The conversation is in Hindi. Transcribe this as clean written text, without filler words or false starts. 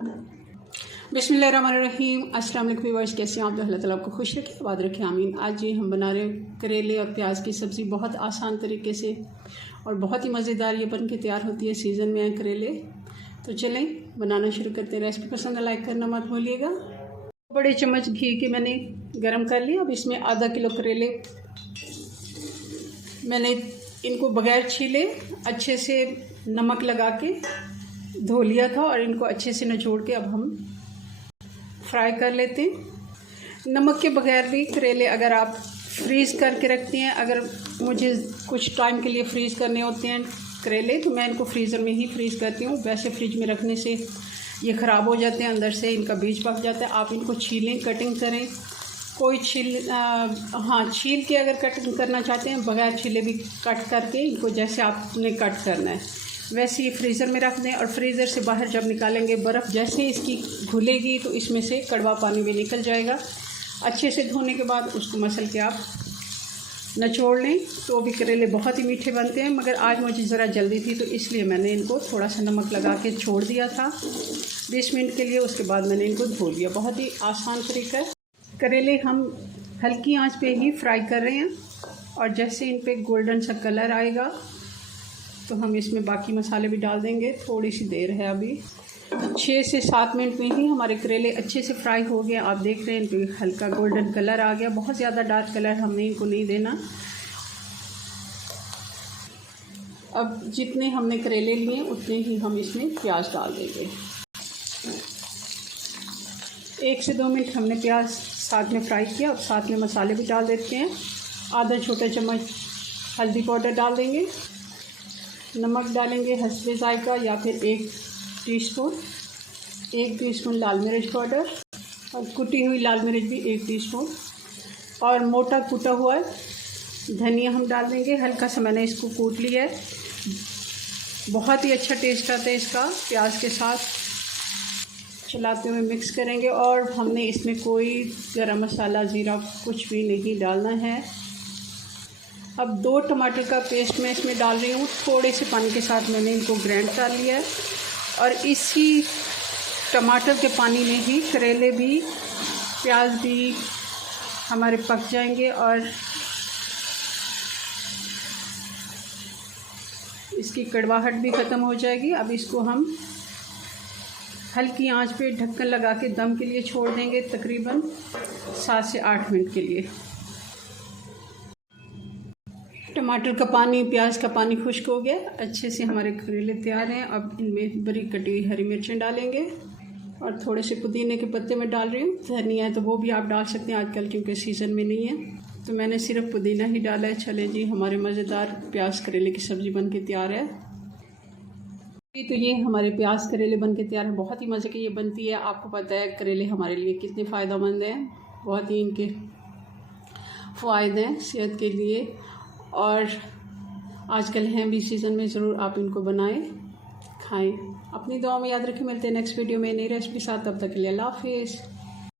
बिस्मिल्लाहिर्रहमानिर्रहीम। अस्सलाम वालेकुम व्यूअर्स, कैसे हैं आप? तो अल्लाह ताला आपको खुश रखे, आबाद रखे, आमीन। आज ये हम बना रहे हैं करेले और प्याज की सब्ज़ी, बहुत आसान तरीके से और बहुत ही मज़ेदार ये बन के तैयार होती है। सीज़न में है करेले, तो चलें बनाना शुरू करते हैं। रेसिपी पसंद है लाइक करना मत भूलिएगा। बड़े चम्मच घी के मैंने गरम कर लिया। अब इसमें आधा किलो करेले मैंने इनको बगैर छीले अच्छे से नमक लगा के धो लिया था और इनको अच्छे से निचोड़ के अब हम फ्राई कर लेते हैं। नमक के बगैर भी करेले अगर आप फ्रीज़ करके रखते हैं, अगर मुझे कुछ टाइम के लिए फ्रीज़ करने होते हैं करेले तो मैं इनको फ्रीज़र में ही फ्रीज़ करती हूँ। वैसे फ्रिज में रखने से ये ख़राब हो जाते हैं, अंदर से इनका बीज पक जाता है। आप इनको छीलें, कटिंग करें। कोई छील के अगर कटिंग करना चाहते हैं, बगैर छीले भी कट करके इनको जैसे आपने कट करना है वैसे ही फ्रीज़र में रख दें। और फ्रीज़र से बाहर जब निकालेंगे, बर्फ़ जैसे इसकी घुलेगी तो इसमें से कड़वा पानी भी निकल जाएगा। अच्छे से धोने के बाद उसको मसल के आप निचोड़ लें तो भी करेले बहुत ही मीठे बनते हैं। मगर आज मुझे ज़रा जल्दी थी तो इसलिए मैंने इनको थोड़ा सा नमक लगा के छोड़ दिया था 20 मिनट के लिए। उसके बाद मैंने इनको धो लिया। बहुत ही आसान तरीका है। करेले हम हल्की आंच पे ही फ्राई कर रहे हैं और जैसे इन पे गोल्डन सा कलर आएगा तो हम इसमें बाकी मसाले भी डाल देंगे। थोड़ी सी देर है, अभी 6 से 7 मिनट में ही हमारे करेले अच्छे से फ्राई हो गए। आप देख रहे हैं इन पे हल्का गोल्डन कलर आ गया। बहुत ज़्यादा डार्क कलर हमने इनको नहीं देना। अब जितने हमने करेले लिए उतने ही हम इसमें प्याज डाल देंगे। 1 से 2 मिनट हमने प्याज साथ में फ्राई किया और साथ में मसाले भी डाल देते हैं। आधा छोटा चम्मच हल्दी पाउडर डाल देंगे, नमक डालेंगे हस्बे जायका या फिर 1 टीस्पून लाल मिर्च पाउडर और कुटी हुई लाल मिर्च भी 1 टीस्पून और मोटा कुटा हुआ धनिया हम डाल देंगे। हल्का सा मैंने इसको कूट लिया है। बहुत ही अच्छा टेस्ट आता है इसका। प्याज के साथ चलाते हुए मिक्स करेंगे और हमने इसमें कोई गरम मसाला, ज़ीरा कुछ भी नहीं डालना है। अब 2 टमाटर का पेस्ट मैं इसमें डाल रही हूँ। थोड़े से पानी के साथ मैंने इनको ग्राइंड कर लिया है और इसी टमाटर के पानी में ही करेले भी, प्याज भी हमारे पक जाएंगे और इसकी कड़वाहट भी ख़त्म हो जाएगी। अब इसको हम हल्की आंच पे ढक्कन लगा के दम के लिए छोड़ देंगे, तकरीबन 7 से 8 मिनट के लिए। टमाटर का पानी, प्याज का पानी खुश्क हो गया, अच्छे से हमारे करेले तैयार हैं। अब इनमें बारीक कटी हुई हरी मिर्चें डालेंगे और थोड़े से पुदीने के पत्ते मैं डाल रही हूँ। धनिया है तो वो भी आप डाल सकते हैं आजकल, क्योंकि सीज़न में नहीं है तो मैंने सिर्फ पुदीना ही डाला है। चले जी, हमारे मज़ेदार प्याज करेले की सब्ज़ी बन के तैयार है। तो ये हमारे प्याज करेले बन के तैयार है। बहुत ही मज़े की ये बनती है। आपको पता है करेले हमारे लिए कितने फ़ायदेमंद हैं, बहुत ही इनके फ़ायदे हैं सेहत के लिए और आजकल हैं भी सीज़न में। ज़रूर आप इनको बनाएं, खाएं। अपनी दुआ में याद रखें। मिलते हैं नेक्स्ट वीडियो में नई रेसिपी साथ। तब तक के लिए अल्लाह हाफिज़।